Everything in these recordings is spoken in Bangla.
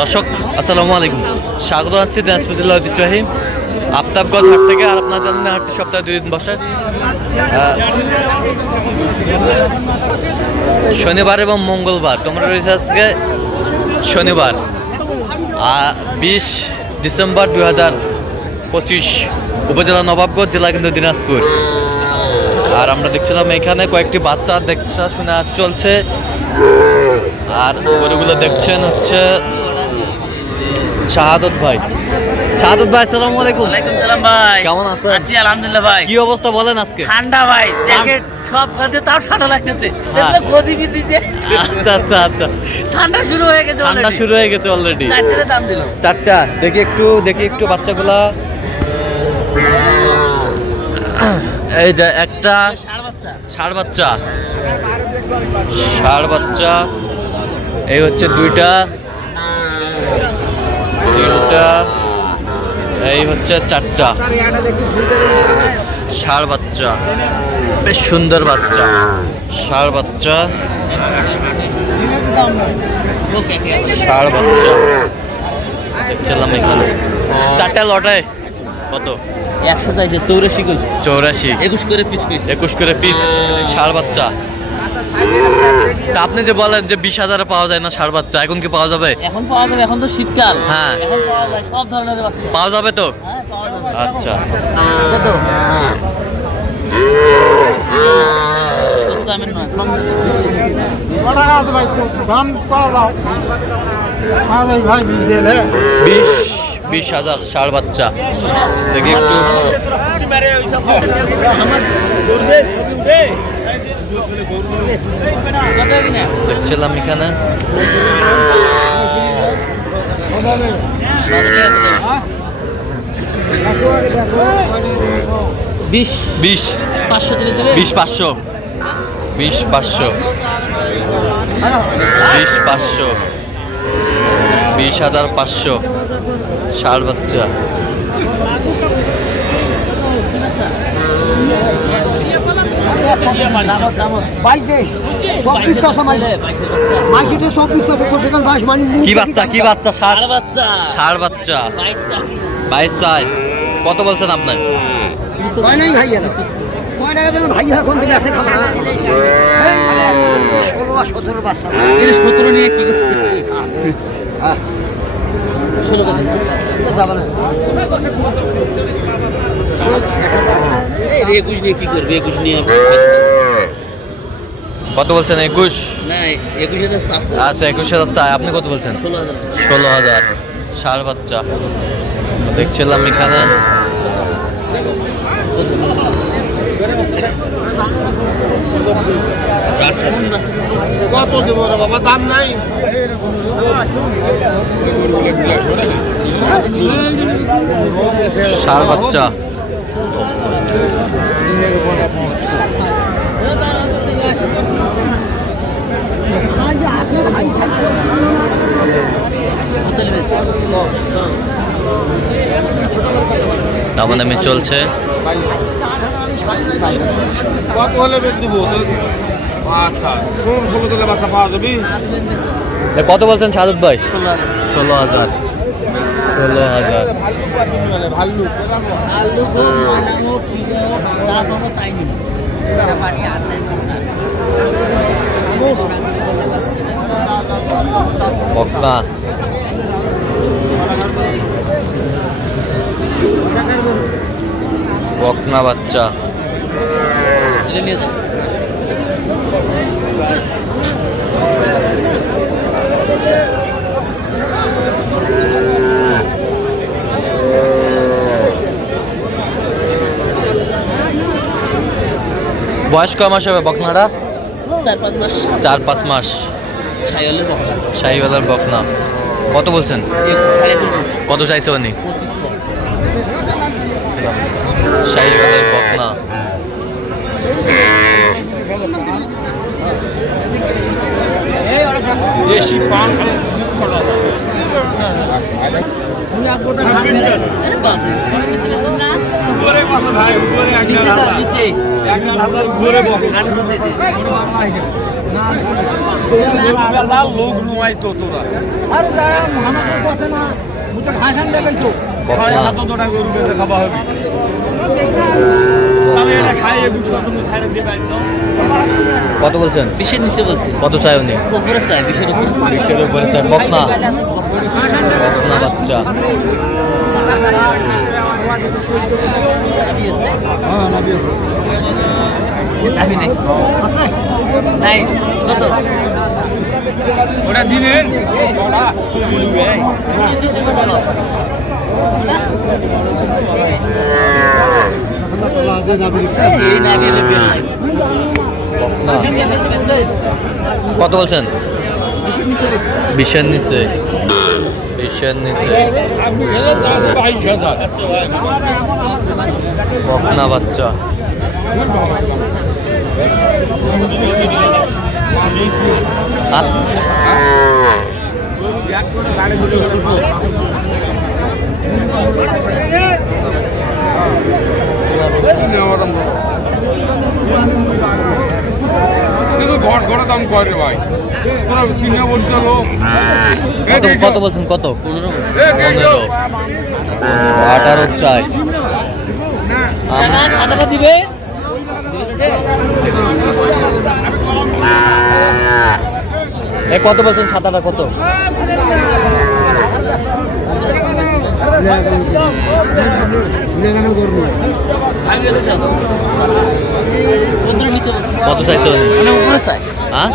দর্শক, আসসালামু আলাইকুম। স্বাগত আছি দিনাজপুর জেলা ঐতিহ্যবাহী আফতাবগঞ্জ হাট থেকে আর আপনার জানেন হাটটি সপ্তাহে দুই দিন বসে। শনিবার এবং মঙ্গলবার, তোমরা রয়েছে আজকে শনিবার বিশ ডিসেম্বর দু হাজার পঁচিশ, উপজেলা নবাবগঞ্জ, জেলা কিন্তু দিনাজপুর। আর আমরা দেখছিলাম এখানে কয়েকটি বাচ্চা দেখা শোনা চলছে। আর গরুগুলো দেখছেন হচ্ছে শাহাদত ভাই। শাহাদত ভাই আসসালামু আলাইকুম। ওয়ালাইকুম সালাম ভাই। কেমন আছেন? আছি আলহামদুলিল্লাহ ভাই। কি অবস্থা বলেন আজকে? ঠান্ডা ভাই জ্যাকেট সব কাজে তাও ঠান্ডা লাগতেছে। হ্যাঁ। গদি দিচ্ছে আচ্ছা আচ্ছা আচ্ছা। ঠান্ডা শুরু হয়ে গেছে ঠান্ডা শুরু হয়ে গেছে অলরেডি চারটে দাম দিল। চারটা দেখি একটু দেখি একটু বাচ্চাগুলা। এই যে একটা ষাড় বাচ্চা। ষাড় বাচ্চা। ষাড় বাচ্চা। এই হচ্ছে দুইটা। এই হচ্ছে চারটা। ষাড় বাচ্চা। বেশ সুন্দর বাচ্চা। ষাড় বাচ্চা। ষাড় বাচ্চা। দেখছিলাম এখানে। চারটা লটায়। কত? একশো চাইছে চৌরাশি চৌরাশি। একুশ করে পিস একুশ করে পিস। ষাড় বাচ্চা। আপনি যে বলেন যে বিশ হাজারে পাওয়া যায় না ষাড় বাচ্চা এখন কি পাওয়া যাবে? এখন পাওয়া যাবে এখন তো শীতকাল। হ্যাঁ। এখন পাওয়া যায় সব ধরনের বাচ্চা। পাওয়া যাবে তো? হ্যাঁ আচ্ছা। বিশ বিশ হাজার ষাড় বাচ্চা। দেখি একটু। দেখছিলাম এখানে। বিশ। বিশ। পাঁচশো বিশ পাঁচশো। বিশ পাঁচশো। বিশ পাঁচশো। বিশ হাজার পাঁচশো। ষাড় বাচ্চা। বাইশ দে চব্বিশ মাইশিটে চব্বিশ আছে বাইশ মানে কি বাচ্চা কি বাচ্চা? ষাড় ষাড় বাচ্চা। ষাড় বাচ্চা। বাইশ চাই। কত বলছেন আপনার কয় নাই ভাই কয় টাকা দেবেন ভাই এখন থেকে আছে খাবার ষোলো আর সতেরো বাচ্চা সতেরো নিয়ে কি ষোলো যাবে না একুশ নিয়ে কি করবে? একুশ নিয়ে কত বলছেন একুশ? আচ্ছা একুশ হাজার চাই আপনি কত বলছেন? ষোলো হাজার। ষোলো হাজার। ষাড় বাচ্চা। দেখছিলাম এখানে। কত দেবো রে বাবা? দাম নাই। ষাড় বাচ্চা। দাম চলছে। কত হলে দিব? আচ্ছা কোন ষোলো দিলে বাচ্চা পাওয়া যাবে? কত বলছেন সাদত ভাই? ষোলো হাজার। ষোলো হাজার। ষোলো বকনা বাচ্চা। বয়স কয় মাস হবে বকনাটার? চার পাঁচ মাস। চার পাঁচ মাস। শাহিওয়ালার বকনা। কত বলছেন? কত চাইছে উনি? শাহিওয়ালার বকনা দেশি পান লোক নুয়াই তো তোরা আরে কথা না টাকা গরু বেচে খাওয়া হবে কত বলছেন? বিশের নিচে বলছি। কত চাই উনি? উপরে চাই বিশের উপরে। বিশের উপরে চাই। বকনা? বকনা বাচ্চা। নবী আছে আমি নাই। আছে? নাই। কত? ওটা দিনের। কত এই বলছেন বিশের নিচে বিশের নিচে বকনা বাচ্চা কিন্তু ঘর ঘরে দাম করে ভাই সিনিয়র লোক কত বলছেন? কত? পনেরো আঠারো চাই। সাদাটা দিবে? এ কত বলছেন? সাদাটা কত আমি গেলে যাব পনেরো নিচে বলছি কত উনি? মানে হ্যাঁ?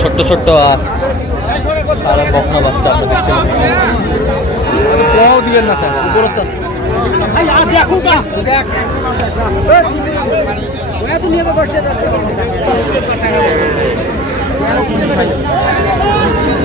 ছোট্ট ছোট্ট আর সারা বকনা বাচ্চা আপনাদের ছেলে দিবেন না স্যার উপর চাষ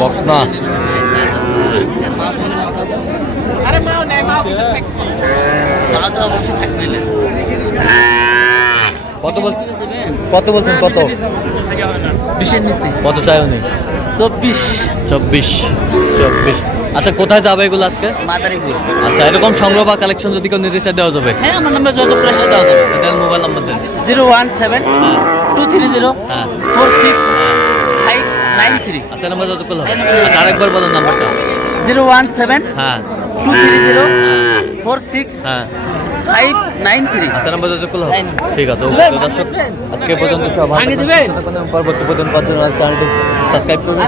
বকনা। মা তো অবশ্যই থাকবে। কত বল কত বলছেন কত? বিশের নিচে। কত চাই উনি? চব্বিশ। চব্বিশ চব্বিশ। আচ্ছা কোথায় যাবে এগুলো আজকে? মাদারীপুর। আচ্ছা এরকম সংগ্রহ বা কালেকশন যদি কেউ চায় দেওয়া যাবে? হ্যাঁ আমার নাম্বার যত প্রেশার দেওয়া যাবে। সেটার মোবাইল নাম্বার দেন। জিরো ওয়ান সেভেন হ্যাঁ। টু থ্রি জিরো হ্যাঁ। Four six five nine three. আচ্ছা নাম্বার যত করলে হবে। আচ্ছা আরেকবার বলুন নাম্বারটা জিরো ওয়ান সেভেন হ্যাঁ। Two three zero four six হ্যাঁ ফাইভ নাইন থ্রি। আচ্ছা নাম্বার যত করলে হবে। ঠিক আছে দর্শক আজকে পর্যন্ত সব ভাঙিয়ে দিবেন? পরবর্তী পর্যন্ত চ্যানেলটি সাবস্ক্রাইব করবেন